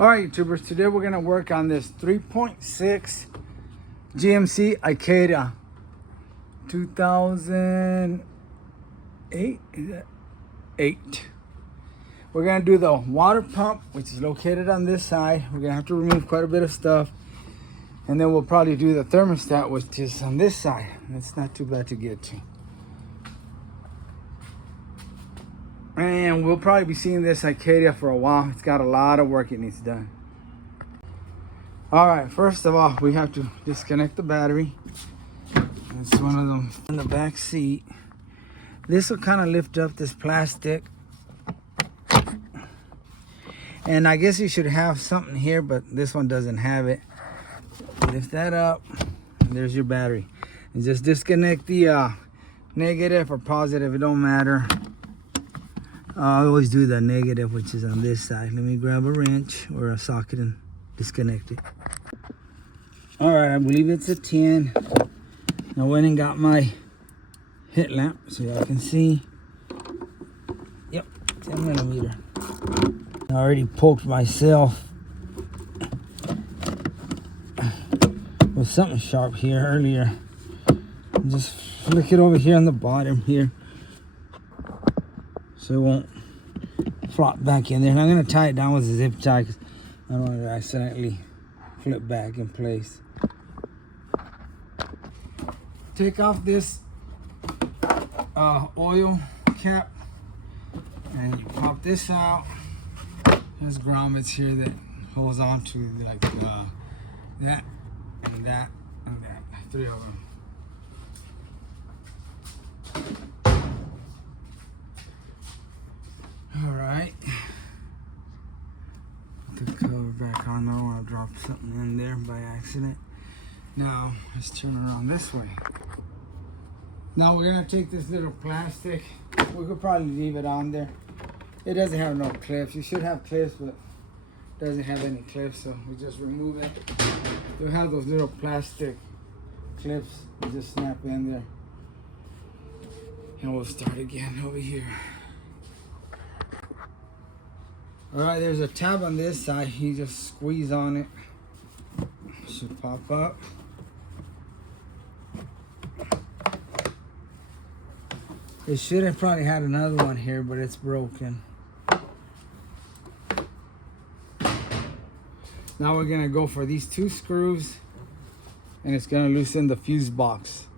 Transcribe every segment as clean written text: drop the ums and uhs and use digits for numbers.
All right, YouTubers, today we're gonna work on this 3.6 GMC Acadia 2008. Is that 8? We're gonna do the water pump, which is located on this side. We're gonna have to remove quite a bit of stuff, and then we'll probably do the thermostat, which is on this side. It's not too bad to get to. And we'll probably be seeing this Acadia for a while. It's got a lot of work it needs done. All right, first of all, we have to disconnect the battery. It's one of them in the back seat. This will kind of lift up this plastic. And I guess you should have something here, but this one doesn't have it. Lift that up, and there's your battery. And just disconnect the negative or positive, it don't matter. I always do the negative, which is on this side. Let me grab a wrench or a socket and disconnect it. All right, I believe it's a 10. I went and got my headlamp so y'all can see. Yep, 10 millimeter. I already poked myself with something sharp here earlier. Just flick it over here on the bottom here, so it won't flop back in there. And I'm gonna tie it down with a zip tie because I don't want to accidentally flip back in place. Take off this oil cap and you pop this out. There's grommets here that holds on to like that and that and that. 3 of them. All right, put the cover back on. I don't want to drop something in there by accident. Now let's turn around this way. Now we're gonna take this little plastic. We could probably leave it on there. It doesn't have no clips. You should have clips, but it doesn't have any clips, so we just remove it. You have those little plastic clips. You just snap in there, and we'll start again over here. All right, there's a tab on this side. You just squeeze on it. It should pop up. It should have probably had another one here, but it's broken. Now we're gonna go for these 2 screws, and it's gonna loosen the fuse box.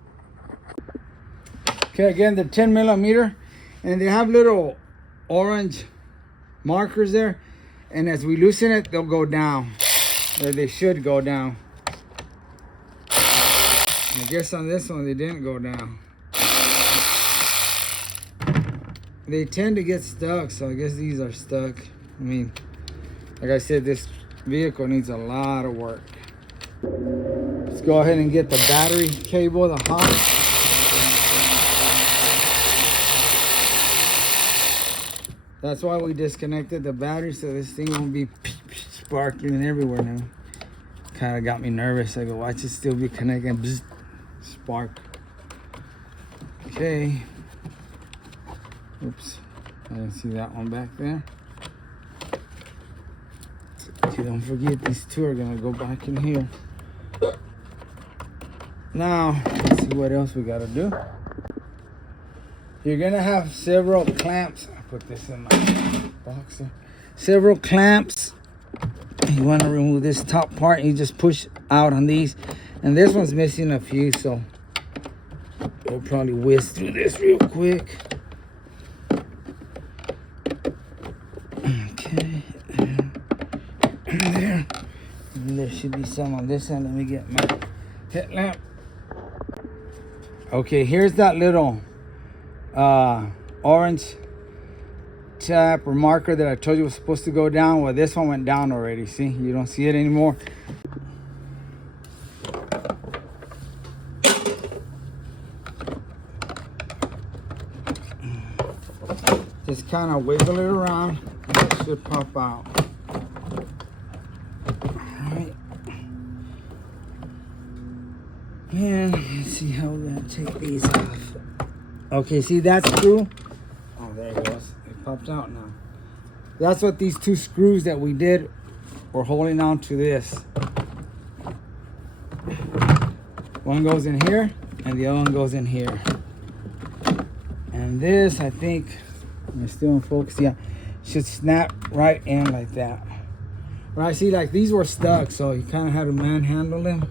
Okay, again, they're 10 millimeter, and they have little orange markers there, and as we loosen it, they'll go down, or they should go down. I guess on this one they didn't go down. They tend to get stuck, so I guess these are stuck. I mean, like I said, this vehicle needs a lot of work. Let's go ahead and get the battery cable, the hot. That's why we disconnected the battery, so this thing won't be sparkling everywhere now. Kind of got me nervous. I go, watch it still be connecting. Bzz, spark. Okay. Oops. I didn't see that one back there. Okay, don't forget these 2 are going to go back in here. Now, let's see what else we got to do. You're going to have several clamps. Put this in my boxer. Several clamps. You want to remove this top part, and you just push out on these. And this one's missing a few, so we'll probably whisk through this real quick. Okay, there. And there should be some on this end. Let me get my headlamp. Okay, here's that little orange tap or marker that I told you was supposed to go down. Well, this one went down already. See, you don't see it anymore. Just kind of wiggle it around, and it should pop out. All right. And let's see how we're gonna take these off. Okay, see that screw? Oh, there it goes. It popped out now. That's what these 2 screws that we did we're holding on to this. One goes in here and the other one goes in here. And this, I think, I'm still in focus, yeah, should snap right in like that. But I see like these were stuck, so you kind of had to manhandle them.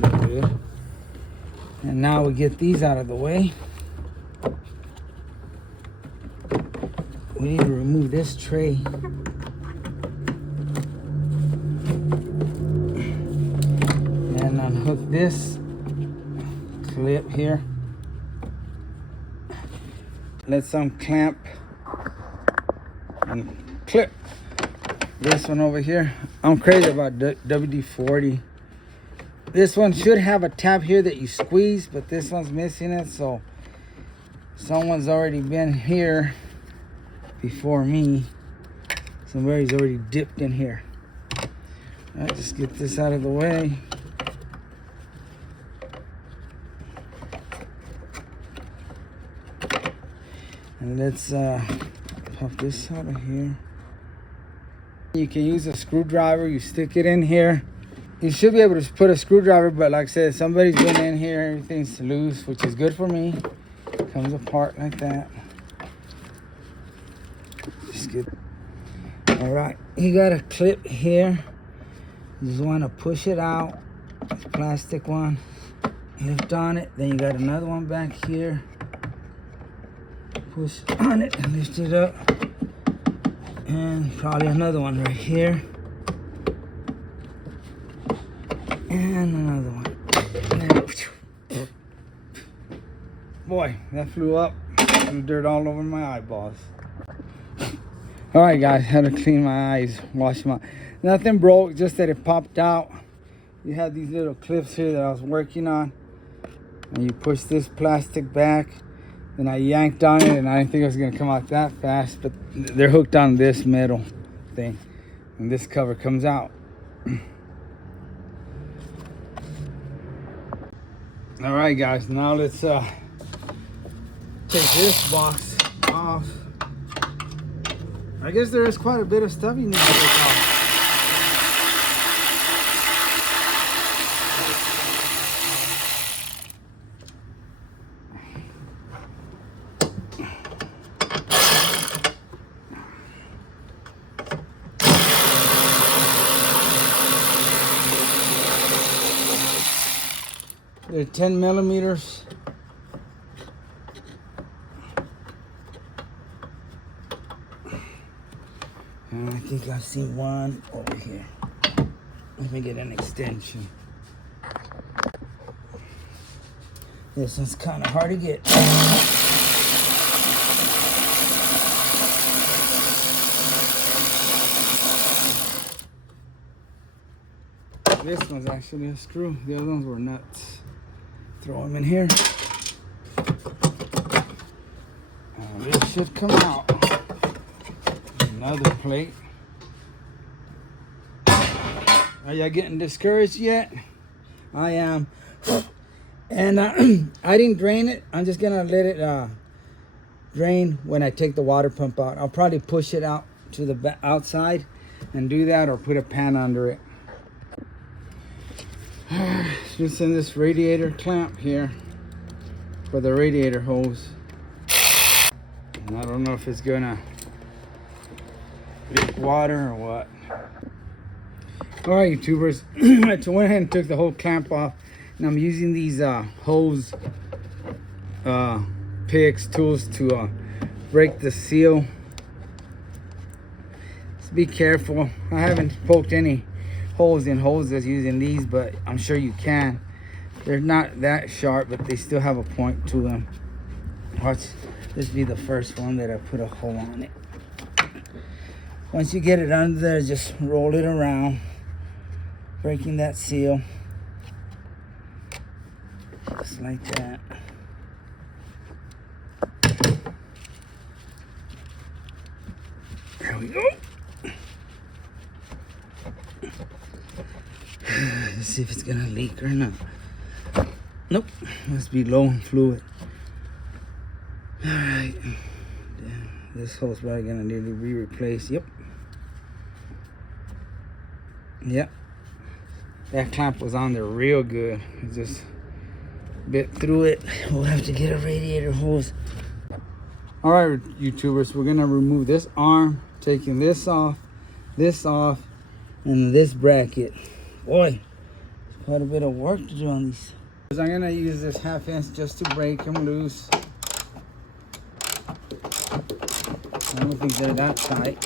Good. And now we get these out of the way. We need to remove this tray. And unhook this clip here. Let some clamp and clip this one over here. I'm crazy about WD-40. This one should have a tab here that you squeeze, but this one's missing it, so someone's already been here before me. Somebody's already dipped in here. All right, just get this out of the way. And let's pop this out of here. You can use a screwdriver. You stick it in here. You should be able to put a screwdriver, but like I said, somebody's been in here. Everything's loose, which is good for me. Comes apart like that. Just get. All right, you got a clip here. You just want to push it out. It's a plastic one. Lift on it. Then you got another one back here. Push on it and lift it up. And probably another one right here. And another one. Boy, that flew up. Threw dirt all over my eyeballs. Alright guys, had to clean my eyes, wash them out. Nothing broke, just that it popped out. You had these little clips here that I was working on. And you push this plastic back. Then I yanked on it and I didn't think it was gonna come out that fast, but they're hooked on this metal thing. And this cover comes out. All right guys, now let's take this box off. I guess there is quite a bit of stuff you need to take off. They're 10 millimeters. And I think I see one over here. Let me get an extension. This one's kind of hard to get. This one's actually a screw. The other ones were nuts. Throw them in here. This should come out. Another plate. Are y'all getting discouraged yet? I am. And I didn't drain it. I'm just gonna let it drain when I take the water pump out. I'll probably push it out to the outside and do that, or put a pan under it. Using this radiator clamp here for the radiator hose. And I don't know if it's gonna leak water or what. All right, YouTubers. I went ahead and took the whole clamp off, and I'm using these hose picks, tools to break the seal. Just be careful. I haven't poked any holes in hoses using these, but I'm sure you can. They're not that sharp, but they still have a point to them. Watch this be the first one that I put a hole on it. Once you get it under there, just roll it around, breaking that seal just like that. There we go. Let's see if it's gonna leak or not. Nope, must be low in fluid. All right, this hole's probably gonna need to be replaced. Yep. Yep. That clamp was on there real good. It just bit through it. We'll have to get a radiator hose. All right, YouTubers, we're gonna remove this arm, taking this off, and this bracket. Boy, quite a bit of work to do on these. I'm gonna use this 1/2 inch just to break them loose. I don't think they're that tight.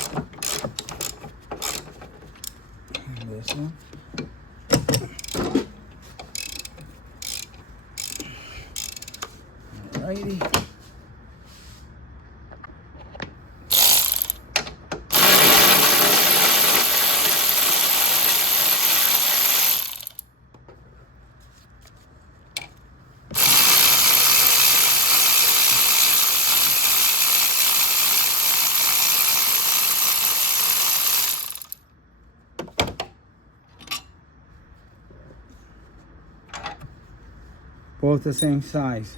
And this one. Alrighty. Both the same size.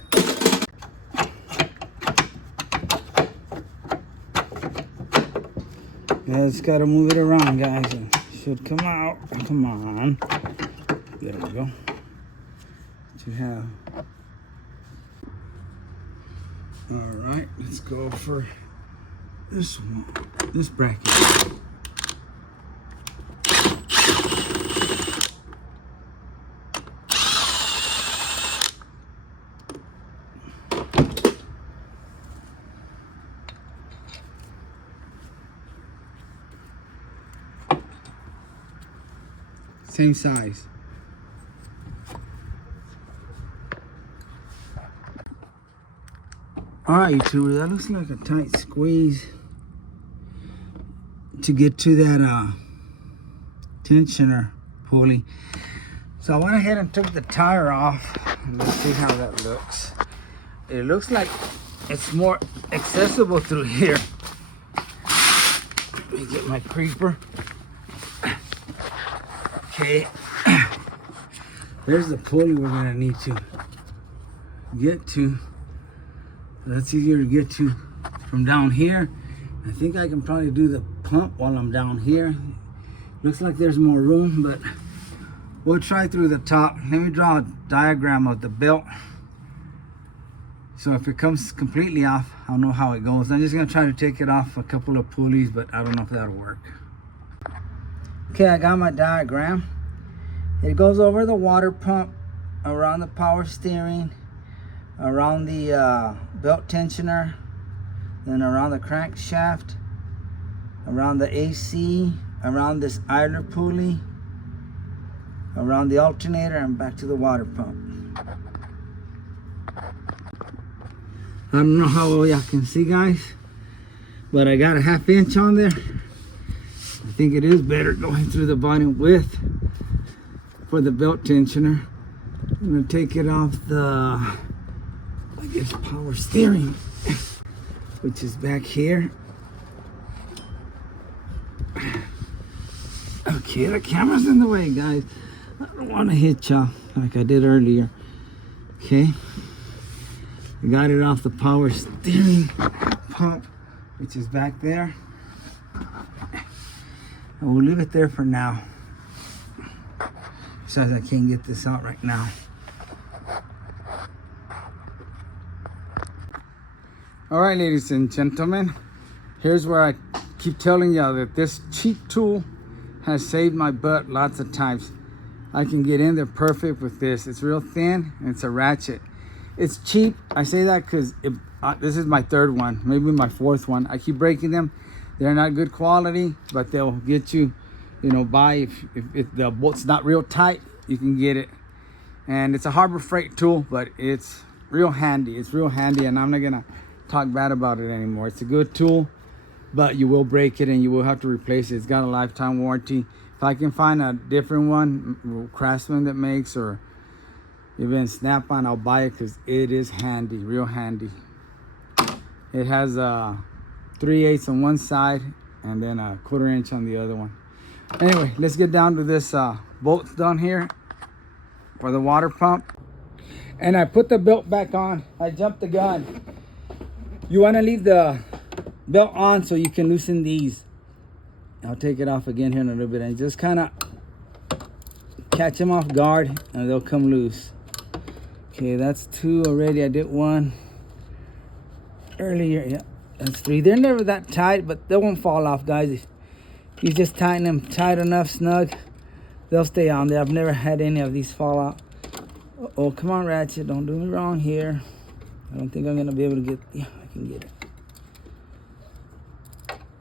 Yeah, just gotta move it around, guys. It should come out. Come on. There we go. What you have? All right, let's go for this one. This bracket. Same size. All right, YouTuber, that looks like a tight squeeze to get to that tensioner pulley. So I went ahead and took the tire off. Let's see how that looks. It looks like it's more accessible through here. Let me get my creeper. Okay, there's the pulley we're gonna need to get to. That's easier to get to from down here. I think I can probably do the pump while I'm down here. Looks like there's more room, but we'll try through the top. Let me draw a diagram of the belt. So if it comes completely off, I'll know how it goes. I'm just gonna try to take it off a couple of pulleys, but I don't know if that'll work. Okay, I got my diagram. It goes over the water pump, around the power steering, around the belt tensioner, then around the crankshaft, around the AC, around this idler pulley, around the alternator, and back to the water pump. I don't know how well y'all can see, guys, but I got a 1/2 inch on there. I think it is better going through the bottom width for the belt tensioner. I'm gonna take it off the, I guess, power steering, which is back here. Okay, the camera's in the way, guys. I don't want to hit y'all like I did earlier. Okay, I got it off the power steering pump, which is back there. And we'll leave it there for now, since I can't get this out right now. All right, ladies and gentlemen, here's where I keep telling y'all that this cheap tool has saved my butt lots of times. I can get in there perfect with this. It's real thin and it's a ratchet. It's cheap. I say that because this is my 3rd one, maybe my 4th one. I keep breaking them. They're not good quality, but they'll get you, you know, by if the bolt's not real tight, you can get it. And it's a Harbor Freight tool, but it's real handy. It's real handy, and I'm not gonna talk bad about it anymore. It's a good tool, but you will break it and you will have to replace it. It's got a lifetime warranty. If I can find a different one, Craftsman that makes, or even Snap-on, I'll buy it because it is handy, real handy. It has 3/8 on one side and then a 1/4 inch on the other one. Anyway, let's get down to this bolt down here for the water pump. And I put the belt back on. I jumped the gun. You want to leave the belt on so you can loosen these. I'll take it off again here in a little bit and just kind of catch them off guard and they'll come loose. Okay, that's 2 already. I did 1 earlier. Yeah, that's 3. They're never that tight, but they won't fall off, guys. If you just tighten them tight enough, snug, they'll stay on there. I've never had any of these fall out. Oh, come on, ratchet. Don't do me wrong here. I don't think I'm going to be able to get... Yeah, I can get it.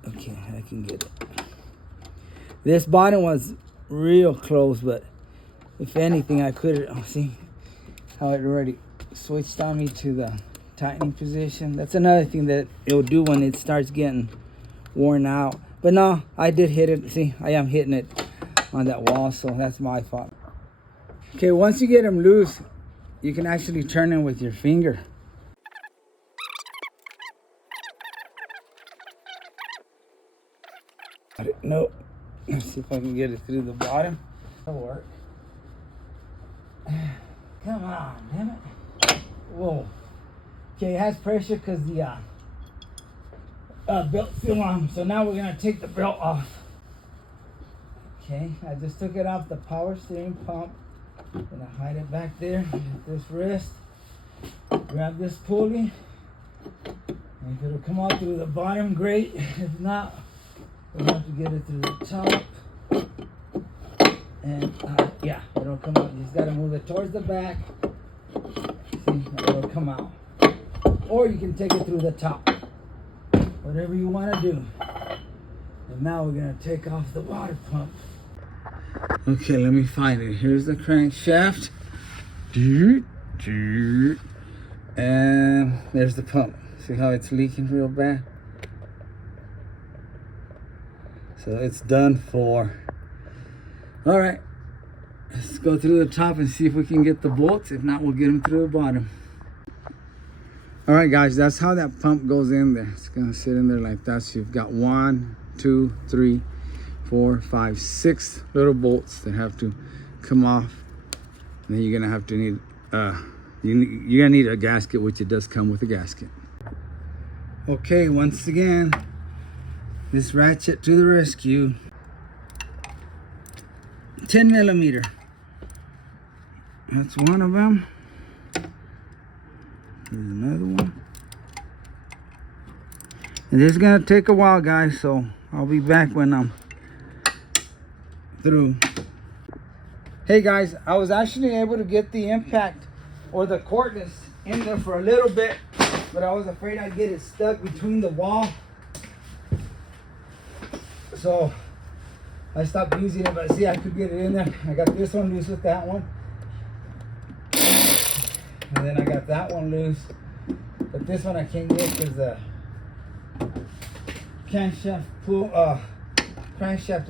Okay, I can get it. This bottom was real close, but if anything, I could have... Oh, see how it already switched on me to the tightening position. That's another thing that it'll do when it starts getting worn out. But no, I did hit it. See, I am hitting it on that wall, so that's my fault. Okay, once you get them loose, you can actually turn them with your finger. Nope. Let's see if I can get it through the bottom. That'll work. Come on, damn it. Whoa. Okay, it has pressure because the belt's still on. So now we're going to take the belt off. Okay, I just took it off the power steering pump. Gonna hide it back there. Get this wrist. Grab this pulley. And if it'll come out through the bottom, great. If not, we'll have to get it through the top. And yeah, it'll come out. You just gotta move it towards the back. See, it'll come out. Or you can take it through the top. Whatever you want to do. And now we're gonna take off the water pump. Okay, let me find it. Here's the crankshaft. And there's the pump. See how it's leaking real bad? So it's done for. All right, let's go through the top and see if we can get the bolts. If not, we'll get them through the bottom. All right, guys, that's how that pump goes in there. It's gonna sit in there like that. So you've got 1, 2, 3, 4, 5, 6 little bolts that have to come off. And then you're gonna have to need you're gonna need a gasket, which it does come with a gasket. Okay, once again, this ratchet to the rescue. 10 millimeter. That's one of them. There's another one. And this is gonna take a while, guys, so I'll be back when I'm through. Hey guys, I was actually able to get the impact or the cordless in there for a little bit, but I was afraid I'd get it stuck between the wall, so I stopped using it. But see, I could get it in there. I got this one loose with that one, and then I got that one loose, but this one I can't get because the crankshaft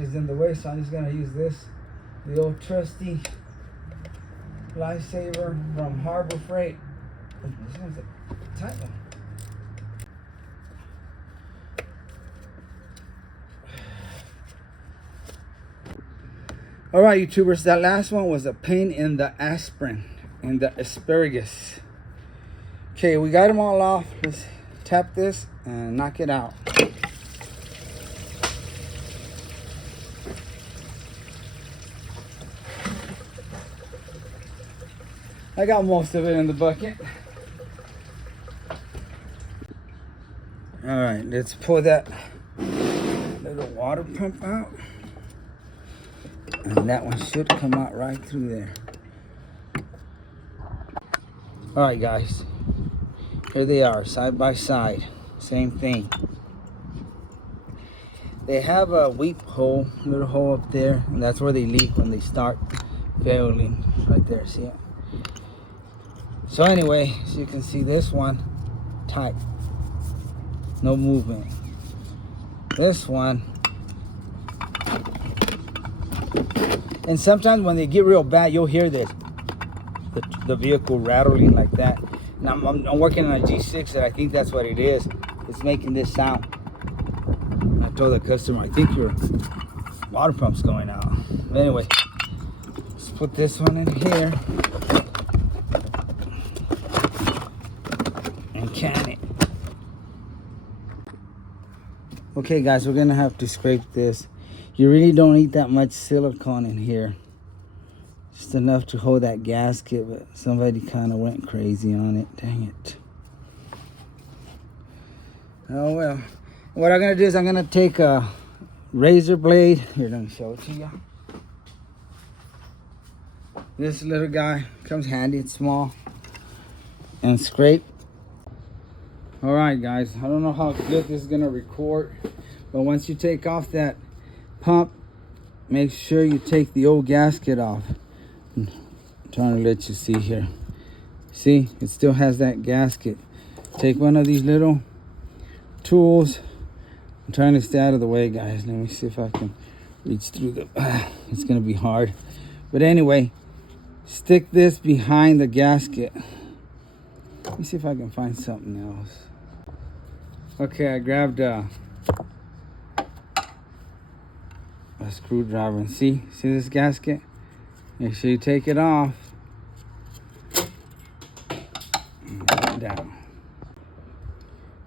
is in the way, so I'm just gonna use this, the old trusty Lifesaver from Harbor Freight. This one's a tight one. All right, YouTubers, that last one was a pain in the aspirin, in the asparagus. Okay, we got them all off. Let's tap this and knock it out. I got most of it in the bucket. All right, let's pull that little water pump out. And that one should come out right through there. All right, guys. Here they are, side by side. Same thing. They have a weep hole, little hole up there, and that's where they leak when they start failing. Right there, see it? So anyway, as you can see, this one tight, no movement. This one, and sometimes when they get real bad, you'll hear this, the vehicle rattling like that. And I'm working on a G6, and I think that's what it is. It's making this sound. I told the customer, I think your water pump's going out. But anyway, let's put this one in here. Can it. Okay, guys, we're gonna have to scrape this. You really don't need that much silicone in here. Just enough to hold that gasket, but somebody kind of went crazy on it. Dang it. Oh well. What I'm gonna do is I'm gonna take a razor blade. Here, let me show it to you. This little guy comes handy. It's small. And scrape. All right, guys. I don't know how good this is gonna record, but once you take off that pump, make sure you take the old gasket off. I'm trying to let you see here. See, it still has that gasket. Take one of these little tools. I'm trying to stay out of the way, guys. Let me see if I can reach through the it's gonna be hard, but anyway, stick this behind the gasket. Let me see if I can find something else. Okay, I grabbed a screwdriver, and see this gasket. Make sure you take it off. And get it down.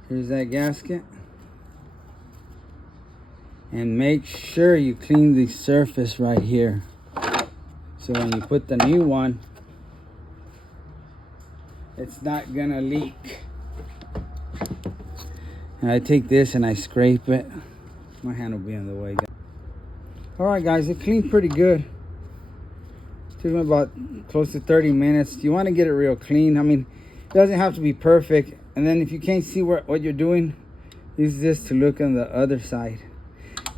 Here's that gasket. And make sure you clean the surface right here, so when you put the new one, it's not gonna leak. And I take this and I scrape it. My hand will be in the way, guys. All right, guys, it cleaned pretty good. Took me about close to 30 minutes. You want to get it real clean. I mean, it doesn't have to be perfect. And then if you can't see what you're doing, use this to look on the other side.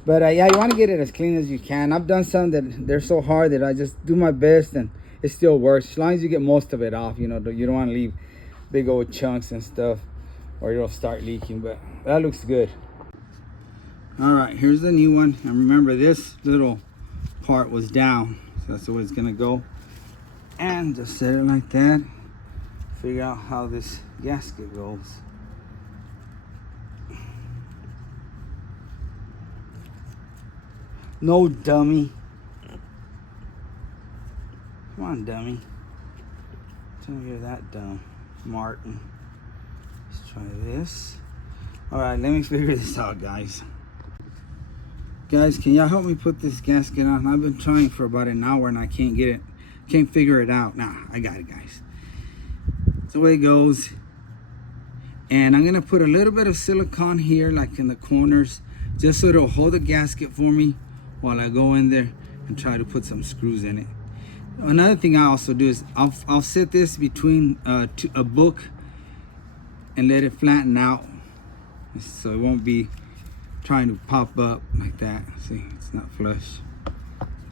But yeah, you want to get it as clean as you can. I've done some that they're so hard that I just do my best and it still works. As long as you get most of it off, you know, you don't want to leave big old chunks and stuff, or it'll start leaking. But that looks good. All right, here's the new one. And remember, this little part was down, so that's the way it's gonna go. And just set it like that. Figure out how this gasket goes. No, dummy. Come on, dummy. Tell me you're that dumb, Martin. Let's try this. All right, let me figure this out, guys. Guys, can y'all help me put this gasket on? I've been trying for about an hour and I can't get it. Can't figure it out. Nah, I got it, guys. That's the way it goes. And I'm gonna put a little bit of silicone here, like in the corners, just so it'll hold the gasket for me while I go in there and try to put some screws in it. Another thing I also do is I'll set this between a book and let it flatten out, so it won't be trying to pop up like that. See, it's not flush.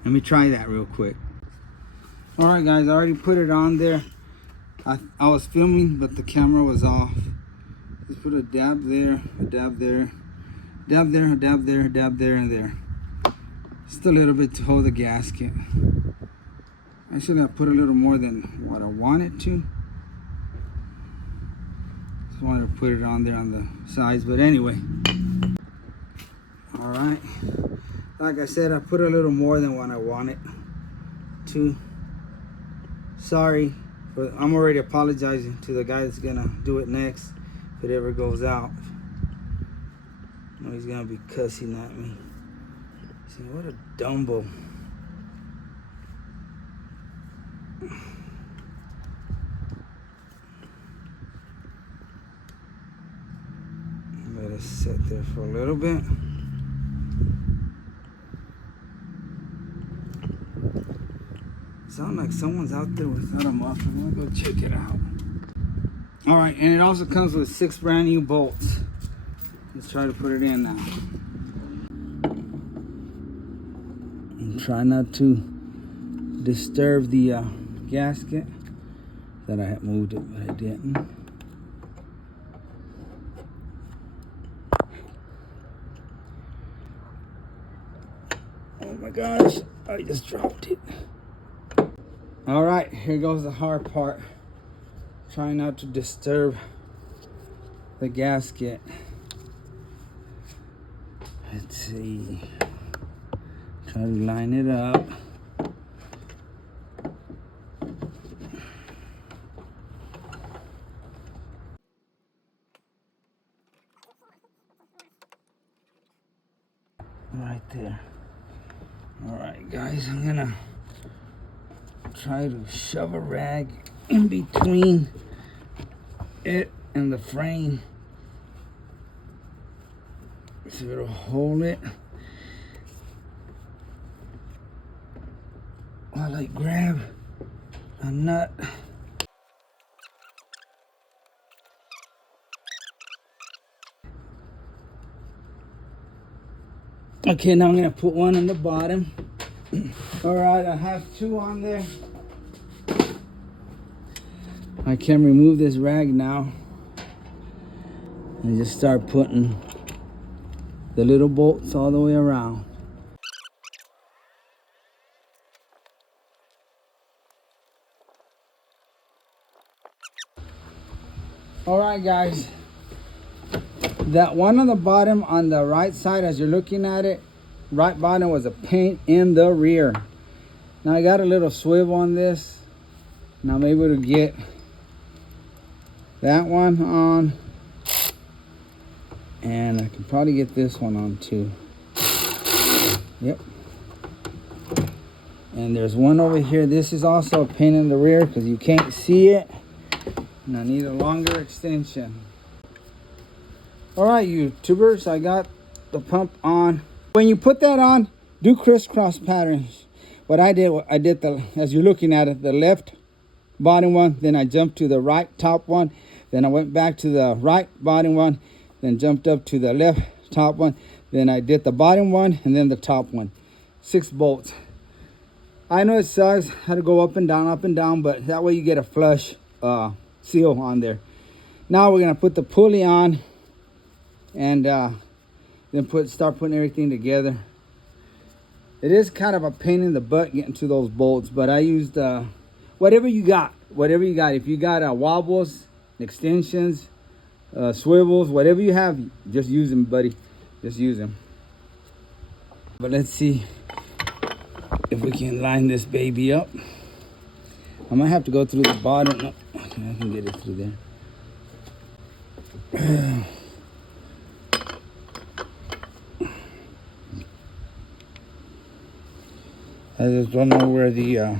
Let me try that real quick. All right, guys, I already put it on there. I was filming, but the camera was off. Just put a dab there, a dab there, dab there, a dab there, a dab there, and there. Just a little bit to hold the gasket. Actually, I put a little more than what I wanted to. Just wanted to put it on there on the sides, but anyway. All right. Like I said, I put a little more than what I wanted to. Sorry, but I'm already apologizing to the guy that's gonna do it next if it ever goes out. I know he's gonna be cussing at me. See, what a dumbo. Let it sit there for a little bit. Sounds like someone's out there without a muffler. I'm gonna go check it out. All right, and it also comes with 6 brand new bolts. Let's try to put it in now. And try not to disturb the gasket. That I had moved it, but I didn't. Oh my gosh, I just dropped it. All right, here goes the hard part. Try not to disturb the gasket. Let's see. Try to line it up. Right there. All right, guys, I'm gonna try to shove a rag in between it and the frame so it'll hold it while I grab a nut. Okay, now I'm gonna put one on the bottom. All right, I have two on there. I can remove this rag now and just start putting the little bolts all the way around. All right, guys. That one on the bottom on the right side, as you're looking at it, right bottom was a paint in the rear. Now I got a little swivel on this. Now I'm able to get that one on. And I can probably get this one on too. Yep. And there's one over here. This is also a paint in the rear because you can't see it. And I need a longer extension. All right, YouTubers, I got the pump on. When you put that on, do crisscross patterns. What I did the, as you're looking at it, the left bottom one, then I jumped to the right top one, then I went back to the right bottom one, then jumped up to the left top one, then I did the bottom one, and then the top one. 6 bolts. I know it sucks how to go up and down, but that way you get a flush seal on there. Now we're gonna put the pulley on and then start putting everything together. It is kind of a pain in the butt getting to those bolts, but I used whatever you got. If you got wobbles, extensions, swivels, whatever you have, just use them, buddy. Just use them. But let's see if we can line this baby up. I might have to go through the bottom. No, okay, I can get it through there. I just don't know where the okay,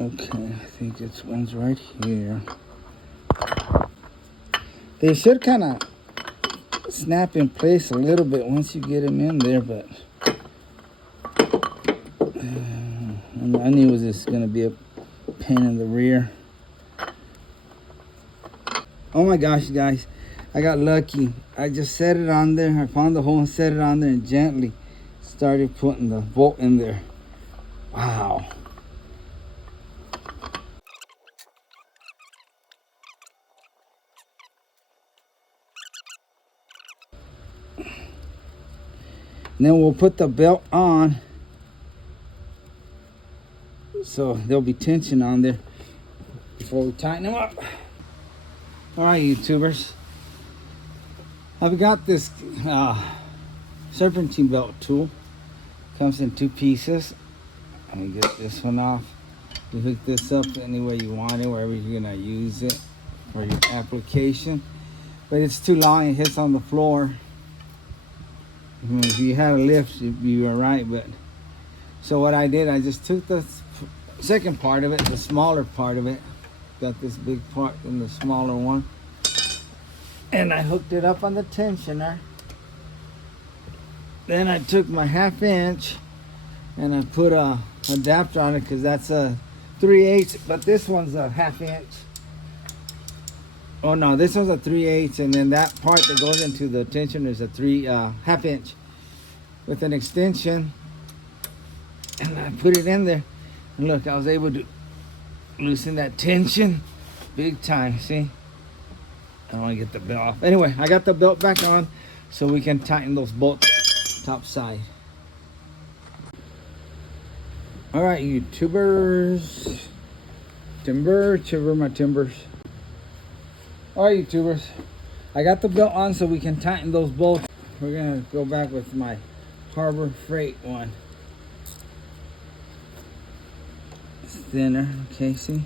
I think this one's right here. They should kind of snap in place a little bit once you get them in there, but I knew it was just going to be a pain in the rear. Oh my gosh, guys, I got lucky. I just set it on there. I found the hole and set it on there and gently started putting the bolt in there. Wow. And then we'll put the belt on so there'll be tension on there before we tighten them up. All right, YouTubers, I've got this serpentine belt tool. Comes in 2 pieces. Let me get this one off. You hook this up any way you want it, wherever you're gonna use it for your application. But it's too long, it hits on the floor. I mean, if you had a lift, you'd be all right. But so what I did, I just took the second part of it, the smaller part of it, got this big part and the smaller one, and I hooked it up on the tensioner. Then I took my 1/2 inch and I put a adapter on it because that's a 3/8, but this one's a 1/2 inch. Oh no, this one's a 3/8, and then that part that goes into the tensioner is a 1/2 inch with an extension. And I put it in there, and look, I was able to loosen that tension big time. See, I don't want to get the belt off. Anyway, I got the belt back on so we can tighten those bolts top side. All right, YouTubers, timber my timbers. All right, YouTubers, I got the belt on so we can tighten those bolts. We're gonna go back with my Harbor Freight one. It's thinner, okay, see?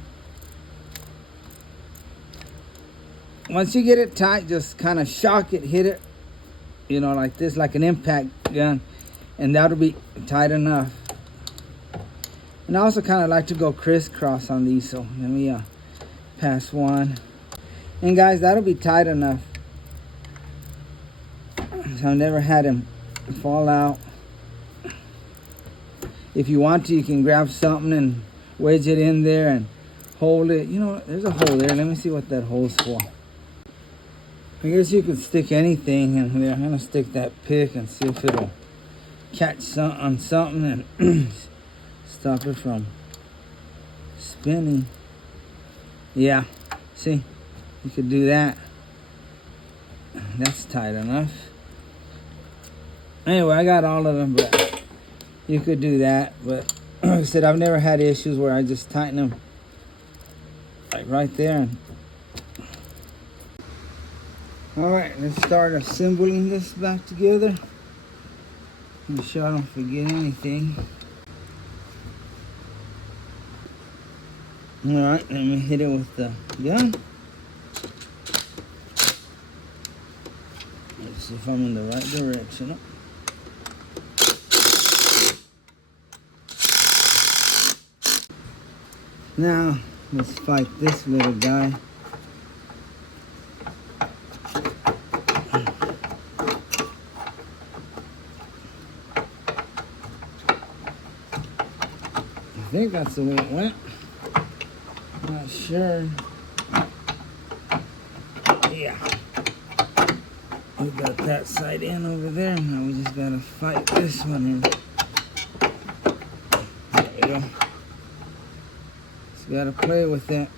Once you get it tight, just kind of shock it, hit it, you know, like this, like an impact gun, and that'll be tight enough. And I also kind of like to go crisscross on these, so let me pass one. And guys, that'll be tight enough. So I've never had him fall out. If you want to, you can grab something and wedge it in there and hold it. You know, there's a hole there. Let me see what that hole's for. I guess you could stick anything in there. I'm gonna stick that pick and see if it'll catch on something and stop it from spinning. Yeah, see, you could do that. That's tight enough. Anyway, I got all of them, but you could do that. But like I said, I've never had issues where I just tighten them like right there. All right, let's start assembling this back together. Make sure I don't forget anything. All right, let me hit it with the gun. Let's see if I'm in the right direction. Now, let's fight this little guy. I think that's the way it went. Not sure. Yeah. We got that side in over there. Now we just gotta fight this one in. There we go. Just gotta play with it.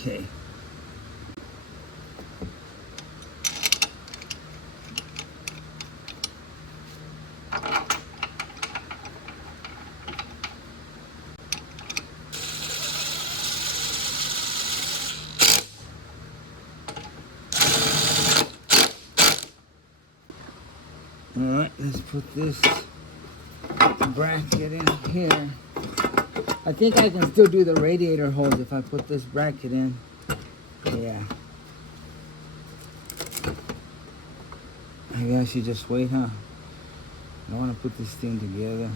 Okay. Alright, let's put this bracket in here. I think I can still do the radiator holes if I put this bracket in. Yeah. Maybe I should just wait, huh? I want to put this thing together.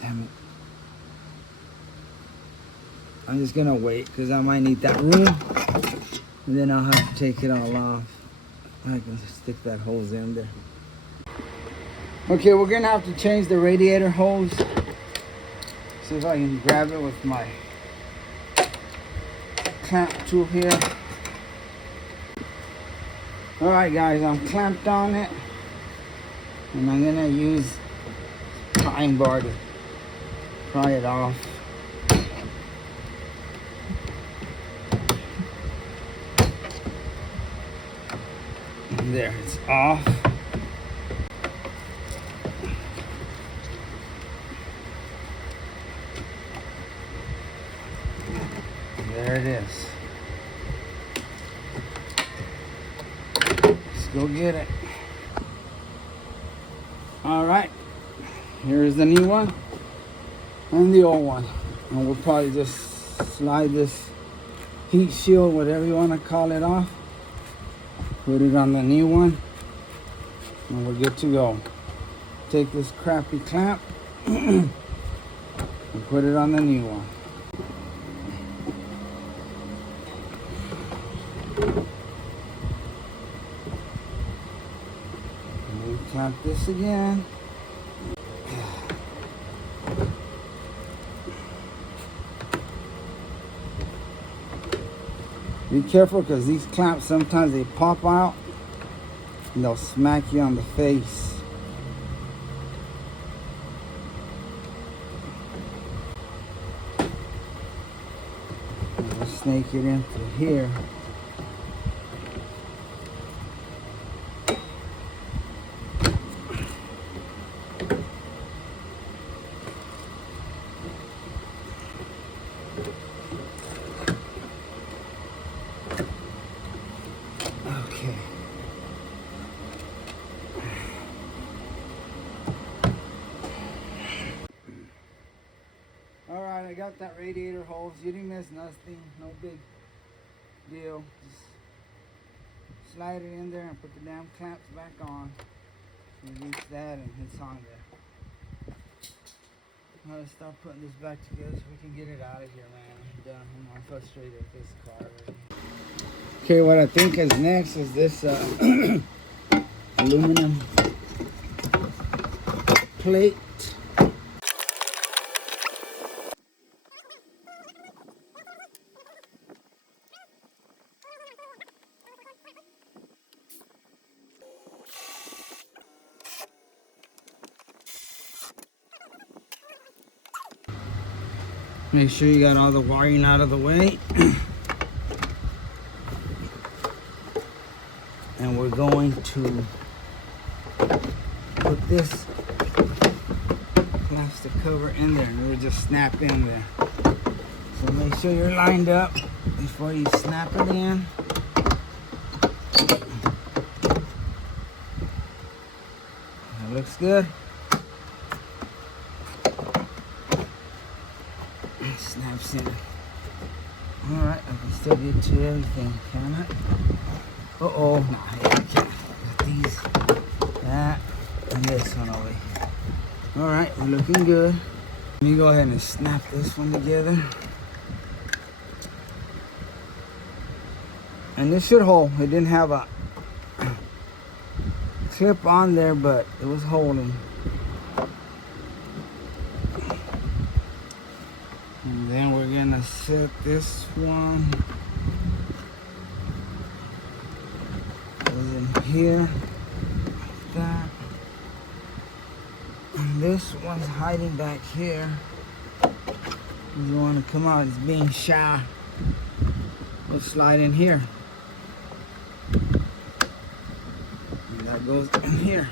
Damn it. I'm just gonna wait because I might need that room. And then I'll have to take it all off. I can stick that hose in there. Okay, we're gonna have to change the radiator hose. See if I can grab it with my clamp tool here. Alright guys, I'm clamped on it. And I'm gonna use prying bar to pry it off. And there, it's off. There it is. Let's go get it. All right, here's the new one and the old one. And we'll probably just slide this heat shield, whatever you want to call it, off. Put it on the new one and we're good to go. Take this crappy clamp and put it on the new one. Clamp this again. Be careful because these clamps sometimes they pop out and they'll smack you on the face. And we'll snake it in through here. Alright, I got that radiator hose. You didn't miss nothing. No big deal. Just slide it in there and put the damn clamps back on. Release that and it's on there. how to start putting this back together so we can get it out of here, man. I'm done. I'm frustrated with this car already. Okay, what I think is next is this aluminum plate. Make sure you got all the wiring out of the way. And we're going to put this plastic cover in there and we'll just snap in there. So make sure you're lined up before you snap it in. That looks good. It snaps in. Alright, I can still get to everything, can I? Uh-oh, no, I can't. Got these, that, and this one over here. Alright, we're looking good. Let me go ahead and snap this one together. And this should hold. It didn't have a clip on there, but it was holding. And then we're gonna set this one in here, like that. And this one's hiding back here. You want to come out, it's being shy. We'll slide in here. And that goes in here.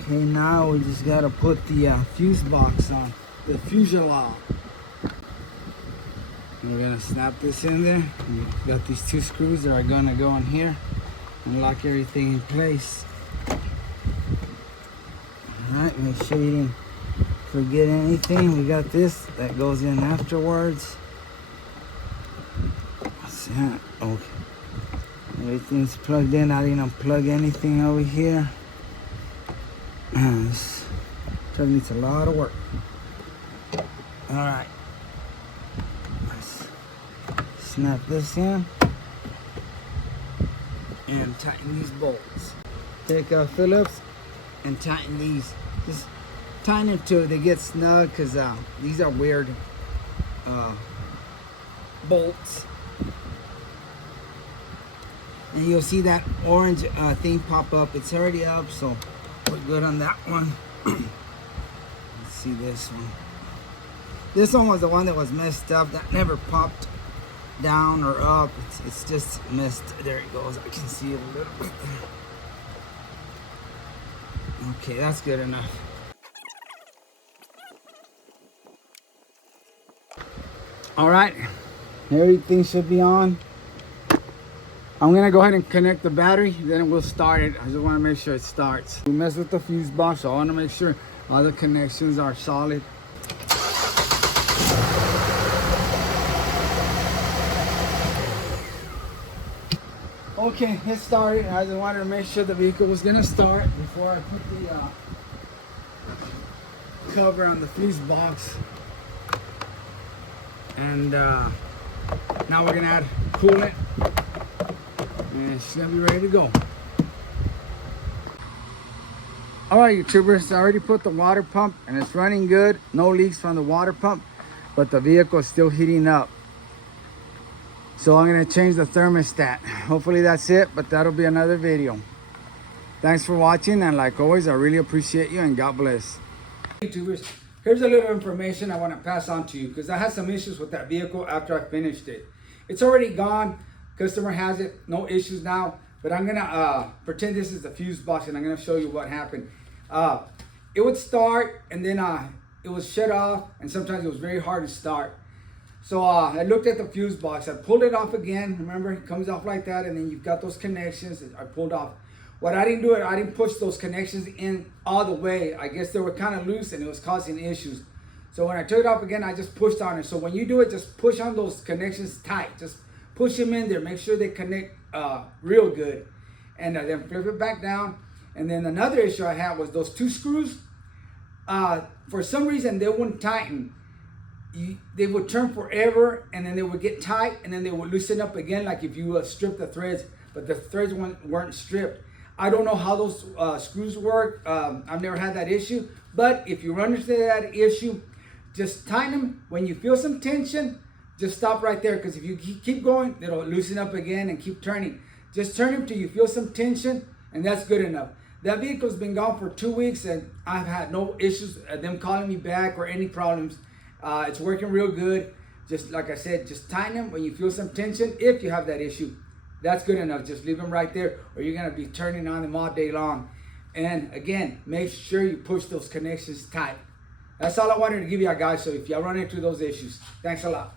Okay, now we just gotta put the fuse box on, the fuselage. And we're gonna snap this in there. And we've got these two screws that are gonna go in here and lock everything in place. Alright, make sure you didn't forget anything. We got this that goes in afterwards. What's that? Okay. Everything's plugged in. I didn't unplug anything over here. This truck needs a lot of work. Alright. Let's snap this in and tighten these bolts. Take Phillips and tighten these. Just tighten them till they get snug, because these are weird bolts. And you'll see that orange thing pop up. It's already up, so we're good on that one. Let's see this one. This one was the one that was messed up. That never popped down or up. It's just messed. There it goes. I can see it a little bit there. Okay, that's good enough. All right, everything should be on. I'm gonna go ahead and connect the battery, then we'll start it. I just wanna make sure it starts. We messed with the fuse box, so I wanna make sure all the connections are solid. Okay, it started. I just wanted to make sure the vehicle was gonna start before I put the cover on the fuse box. And now we're gonna add coolant, and it's gonna be ready to go. All right, YouTubers, I already put the water pump and it's running good. No leaks from the water pump, but the vehicle is still heating up. So I'm gonna change the thermostat. Hopefully that's it, but that'll be another video. Thanks for watching, and like always, I really appreciate you, and God bless. YouTubers, here's a little information I want to pass on to you, because I had some issues with that vehicle after I finished it. It's already gone. Customer has it, no issues now. But I'm gonna pretend this is the fuse box, and I'm gonna show you what happened. It would start, and then it was shut off, and sometimes it was very hard to start. So I looked at the fuse box. I pulled it off again. Remember, it comes off like that, and then you've got those connections. I pulled off. What I didn't do, I didn't push those connections in all the way. I guess they were kind of loose, and it was causing issues. So when I took it off again, I just pushed on it. So when you do it, just push on those connections tight. Just push them in there. Make sure they connect real good. And then flip it back down. And then another issue I had was those two screws. for some reason they wouldn't tighten. They would turn forever, and then they would get tight, and then they would loosen up again, like if you strip the threads, but the threads weren't stripped. I don't know how those screws work. I've never had that issue, but if you run into that issue, just tighten them. When you feel some tension, just stop right there, because if you keep going, it'll loosen up again and keep turning. Just turn them till you feel some tension, and that's good enough. That vehicle's been gone for 2 weeks, and I've had no issues, them calling me back or any problems. It's working real good. Just like I said, just tighten them when you feel some tension. If you have that issue, that's good enough. Just leave them right there, or you're gonna be turning on them all day long. And again, make sure you push those connections tight. That's all I wanted to give you guys. So if y'all run into those issues, thanks a lot.